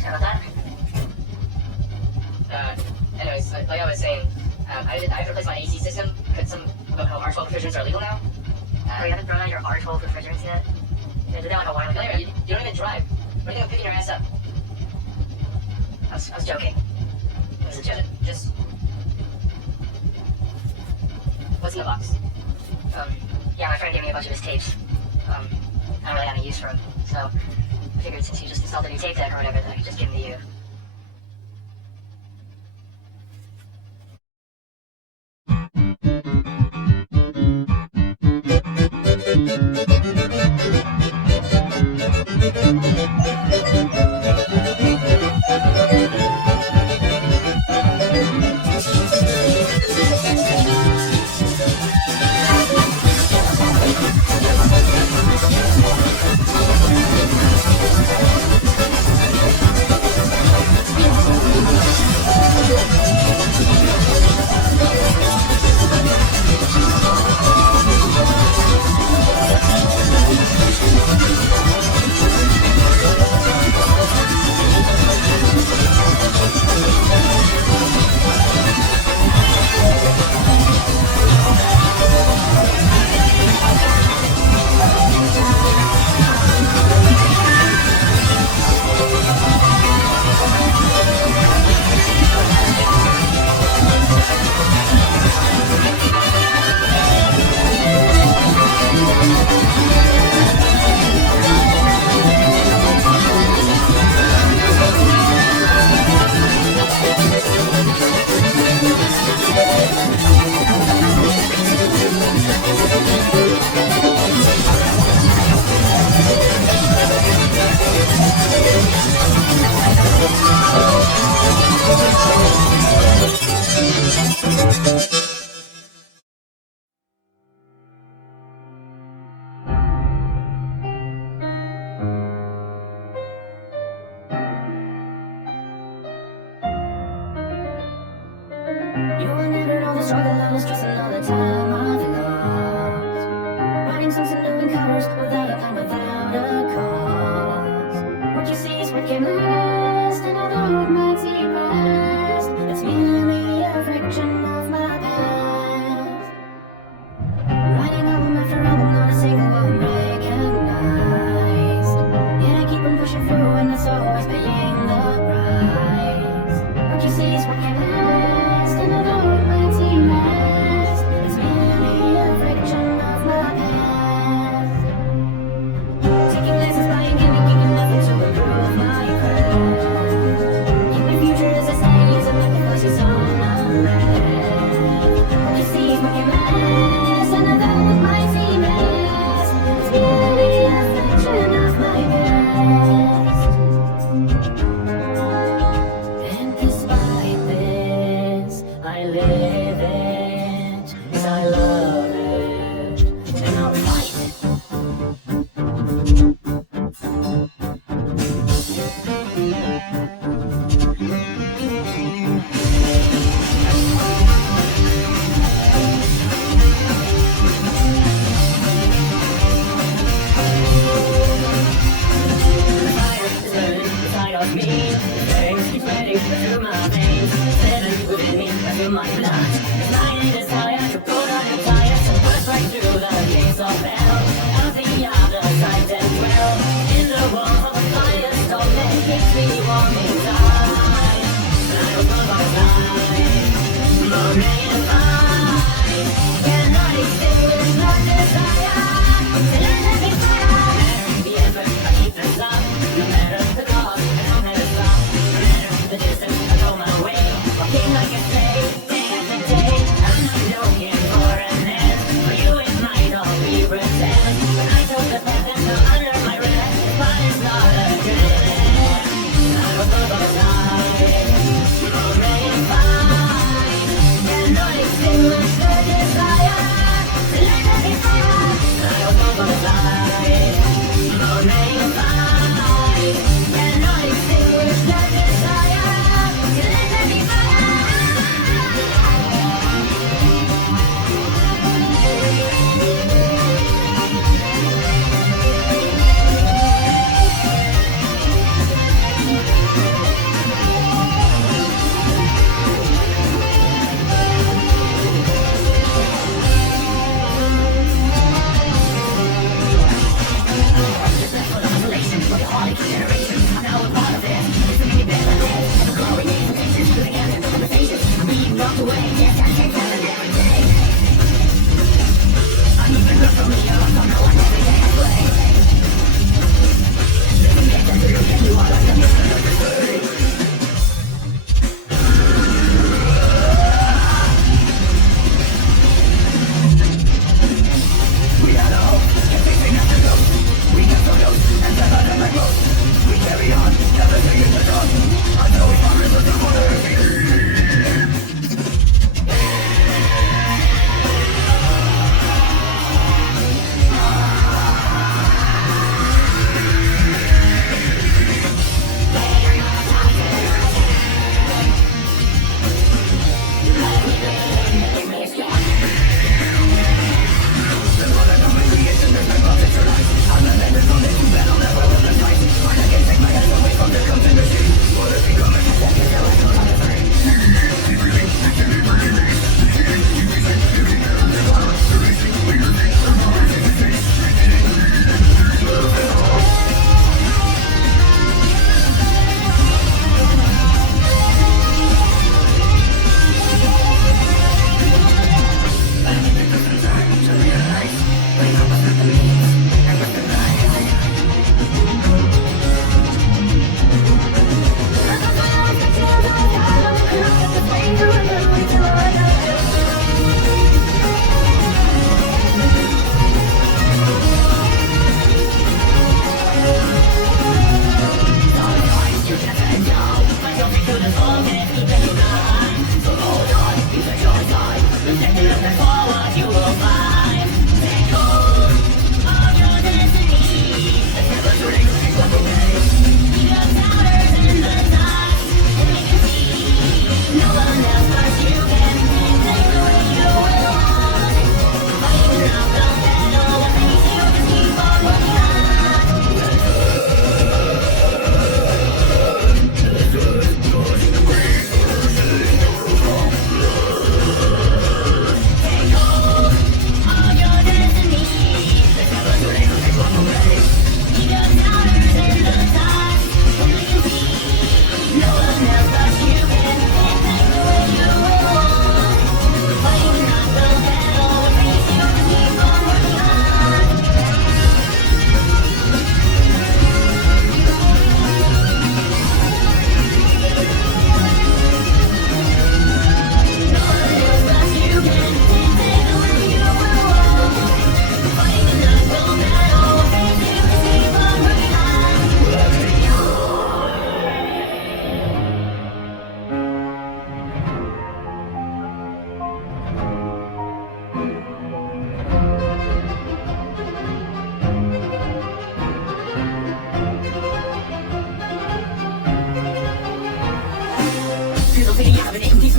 Sorry about that. Anyways, like I was saying, I have to replace my AC system because some R12 refrigerants are illegal now. Oh, you haven't thrown out your R12 refrigerants yet? Yeah, did that like a while ago. You don't even drive. What are you doing picking your ass up? I was joking. It was a joke. Just... What's in the box? Yeah, my friend gave me a bunch of his tapes. not really have any use for him. So I figured since you just installed a new tape deck or whatever, that I could just give him to you. You will never know the struggle and the stress and all the time I've lost. Writing songs and doing covers without a plan, without a cause. What you see is what came last, and although it might seem past, it's merely a fraction of my past. Writing album after album, not a single one recognized. Yeah, I keep on pushing through, and it's always paying the price. What you see is what came last, and although it might seem past, it's merely a fraction of my past. Taking lessons, buying, giving nothing to improve my craft. Keep my future as I stay, using like the voices on the left. What you see is what came last, and although it might seem past, it's merely a fraction of my past. And despite this, I live it, 'cause I love it, and I'll fight it. The fire is burning inside of me. The flames keep spreading through my veins. Living within me, I feel my blood. It's my desire to go down and fire, to burst right through the gates of hell. Out the other side and dwell in the warmth of a firestone that keeps me warm inside. And I don't know my life, morning and fine. Cannot extinguish my desire to let it be fire. The effort, I keep this up, no matter the cost, I don't have to stop. No matter the distance, I go my way, walking like a slave.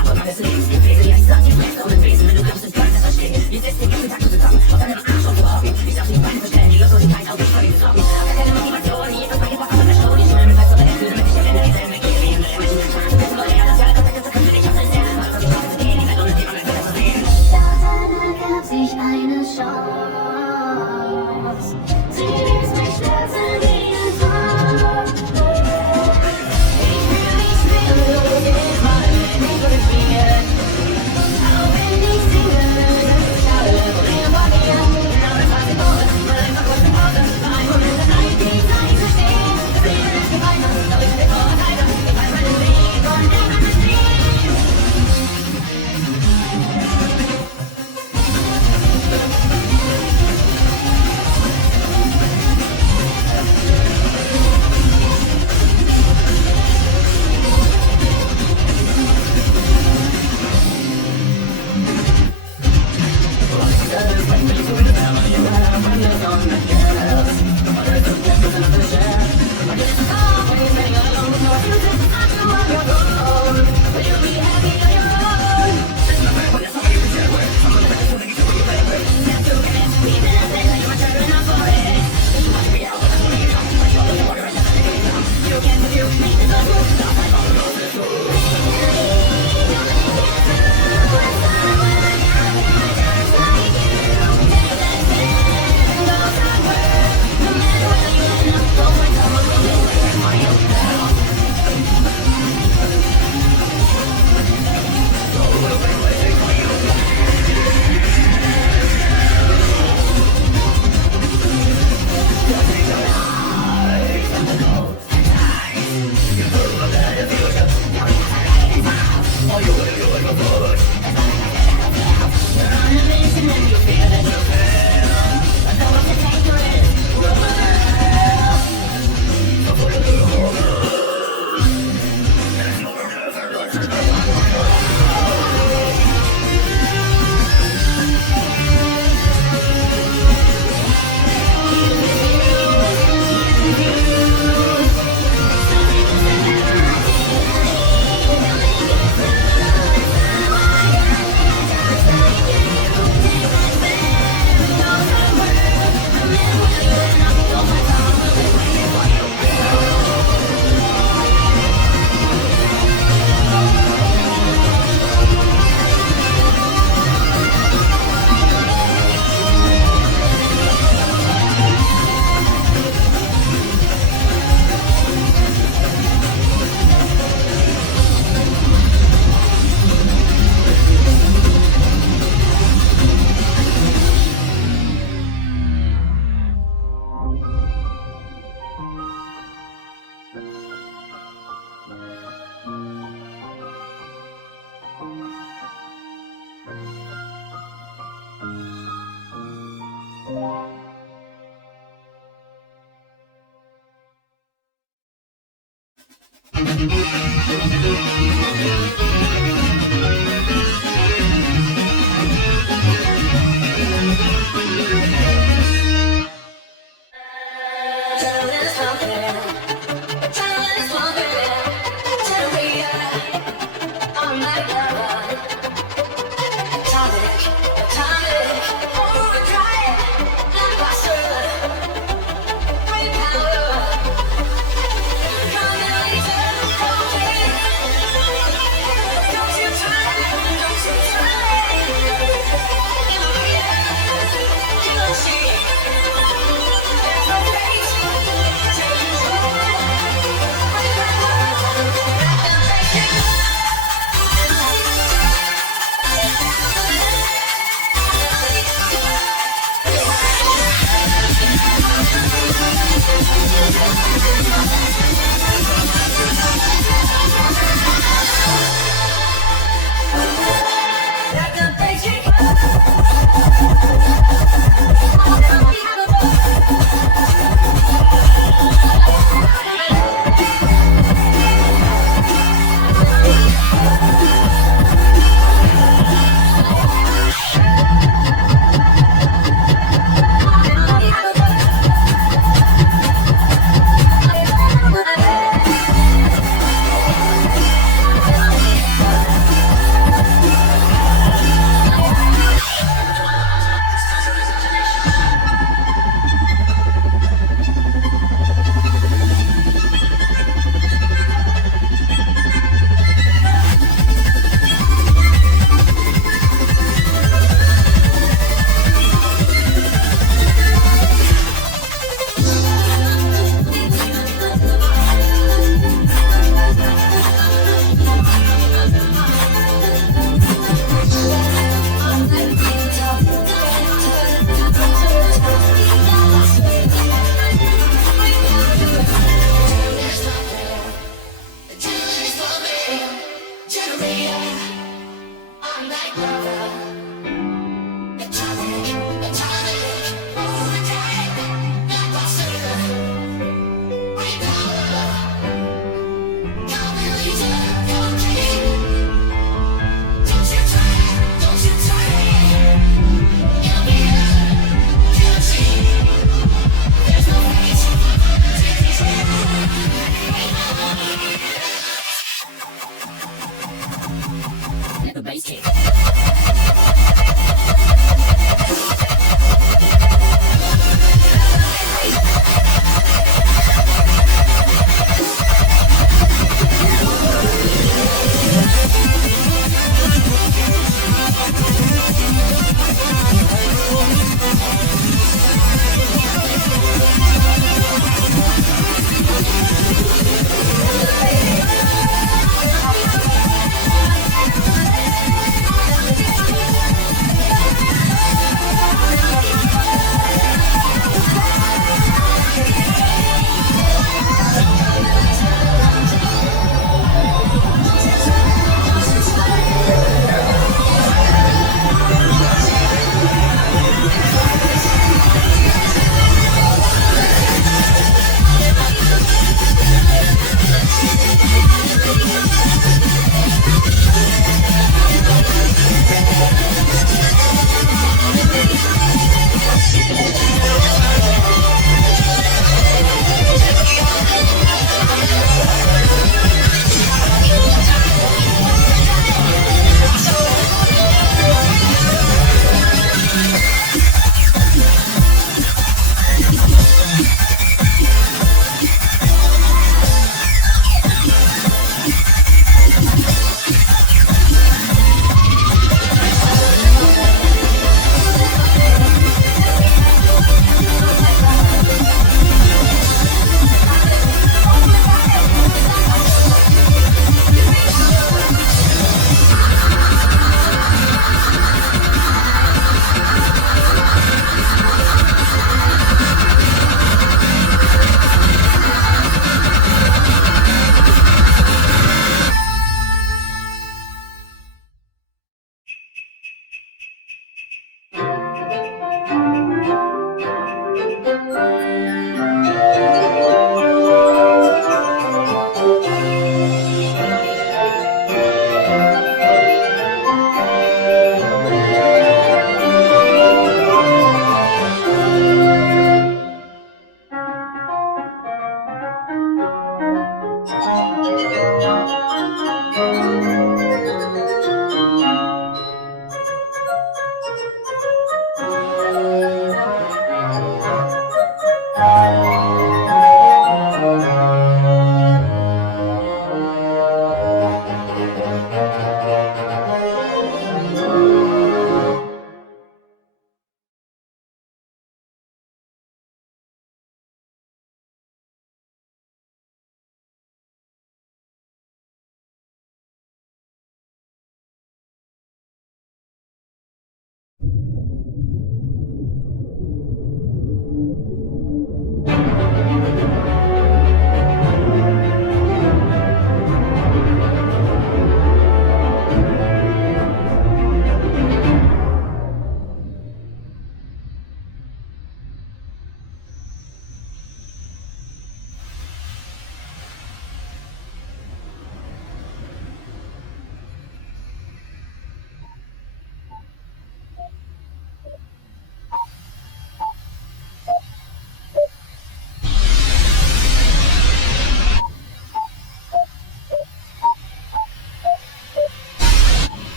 aber meine Sleeves. Lese ja, ich sag dir, Fleck, kommen Wesen, wenn du glaubst, ich kann das verstehen. Die setzt den ganzen Tag nur zusammen, auf deinem Arsch und zu hocken. Ich darf die Beine verstellen, die Lustlosigkeit auf dich verliebte Sorgen. Hab gar keine Motivation, nie etwas beigebracht, aber verstau dich schnell mit Weiß oder Gefühl, damit ich am Ende dieselben Wege leben. Menschen sind schwarz, wissen wollte ja, dass wir alle Kontakte zu können, ich hab es sehr. Alles, was ich brauche, zu gehen, die Welt ohne Thema mit zu sehen. Satana gab sich eine Chance. Sie ließ mich stürzen wie ein Traum. Ich fühl mich sinnlos jedes Mal, wenn ich fotografiere. Auch wenn ich singe, das ist schade, Probleme vor mir. Genau das, was ich brauche, mal einfach kurz eine Pause. War ein Moment, dass ich die Zeit verstehe. Das Leben lässt mich weiter, doch ich bin Vorurteile. Ich weiß meinen Weg und denk an das Ziel.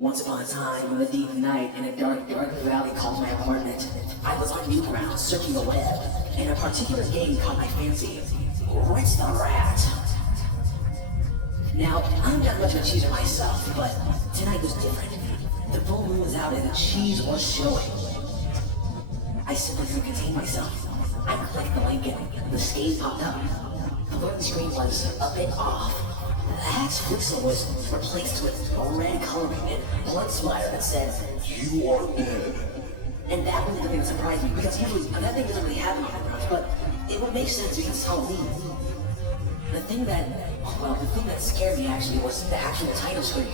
Once upon a time, in the deep night, in a dark, dark valley called my apartment, I was on Newgrounds searching the web, and a particular game caught my fancy. Ritz the Rat. Now, I'm not much of a cheeser myself, but tonight was different. The full moon was out and the cheese was showing. I simply couldn't contain myself. I clicked the link and the stage popped up. The loading screen was a bit off. The hat's whistle was replaced with red coloring and blood splatter that said, "You are dead." And that was the thing that surprised me, because usually that thing doesn't really happen on Nightcore'd, but it would make sense because it's Halloween. The thing that scared me actually was the actual title screen.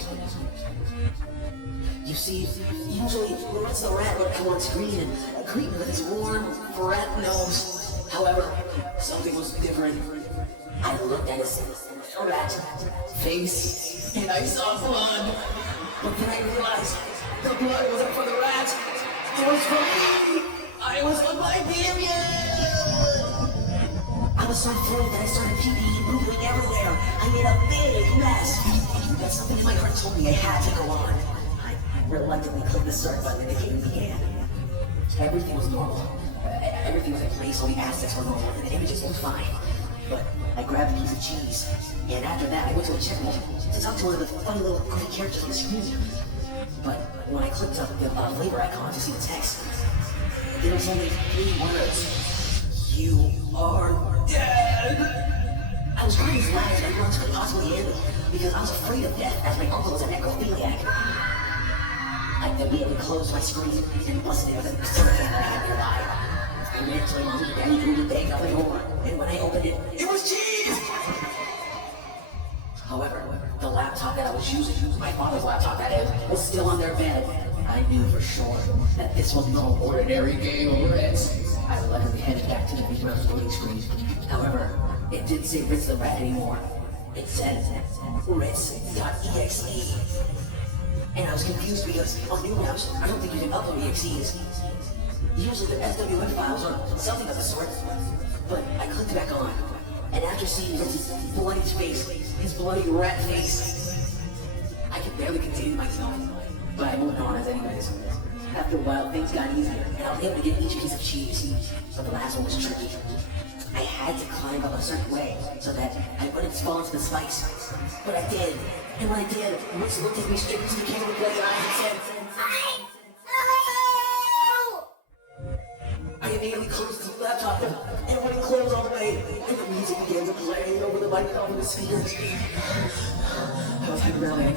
You see, usually Ritz the Rat would come on screen and greet me with his warm, rat nose. However, something was different. I looked at his rat face and I saw blood. But then I realized the blood wasn't for the rat. It was for me. I was on my period. I was so afraid that I started pee-pee moving everywhere. I made a big mess. But something in my heart told me I had to go on. I reluctantly clicked the start button and the game began. Everything was normal. Everything was in place, all the assets were normal, and the images looked fine. But I grabbed a piece of cheese, and after that I went to a checkpoint to talk to one of the funny little goofy characters on the screen. But when I clicked up the label icon to see the text, there was only 3 words. You are dead! I was crying as loud as my lungs could possibly handle, because I was afraid of death, as my uncle was a necrophiliac. I immediately closed my screen and busted it with a surfing that I had nearby. I ran to my mom and daddy room and begged on the door, and when I opened it, it was cheese! However, the laptop that I was using, my father's laptop that is, was still on their bed. I knew for sure that this was no ordinary game of Ritz. I reluctantly headed back to the Nightcore'd loading screen. However, it didn't say Ritz the Rat anymore. It said Ritz.exe. And I was confused because on Newgrounds, I don't think you can upload EXEs. Usually the FWF files or something of the sort. But I clicked back on, and after seeing Ritz's bloody face, his bloody rat face, I could barely contain myself. But I moved on as anyways. After a while, things got easier, and I was able to get each piece of cheese. But the last one was tricky. I had to climb up a certain way so that I wouldn't fall into the spikes. But I did, and when I did, Ritz looked at me straight into the camera with bloody eyes and said, I immediately closed the laptop and when it closed all the way, and the music began to play over the microphone and the speakers. I was hyperventilating.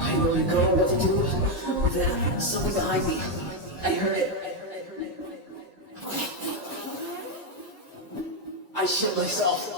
I didn't really know what to do. Then, something behind me, I heard it. I shit myself.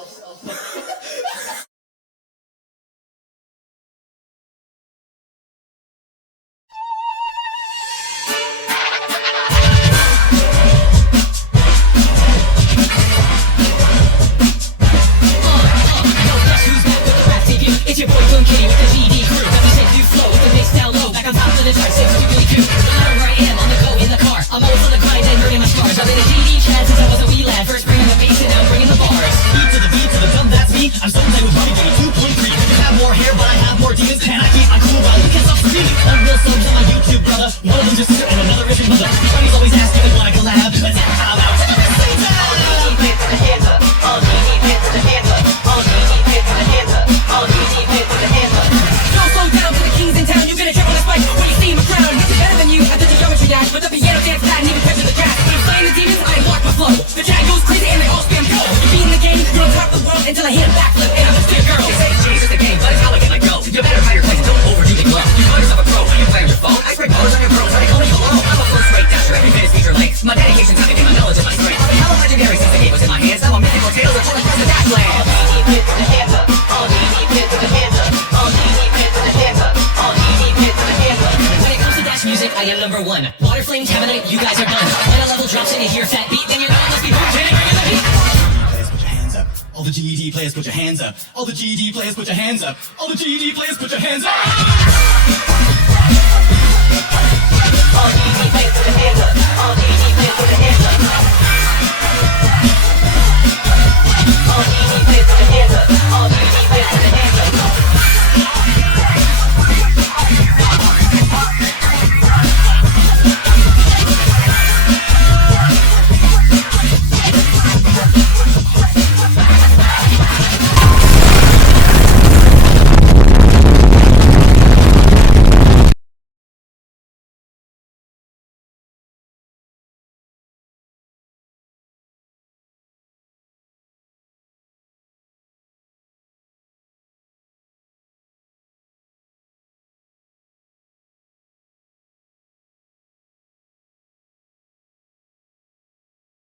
Until I hit a backflip and I'm a stick girl. They say cheese is the game, but it's how I get my go. You better hide your place and don't overdo the glow. You call yourself a pro when you play on your phone. I spray colors on your pros, how they call me hello. I'm a full straight dasher, every minute feature length. My dedication, time, and my knowledge of my strength. I'm a legendary since the game was in my hands. Now I'm mythical tales are told across the dash land. All GD pits to the hands up. All GD pits to the hands up. All GD pits to the hands up. All GD pits to the hands up. When it comes to dash music, I am number 1. Water flame cabinet, you guys are done. When a level drops and you hear fat beat, then you're gonna must be bringing the heat. All the GED players, put your hands up. All the GED players, put your hands up. All the GED players, put your hands up.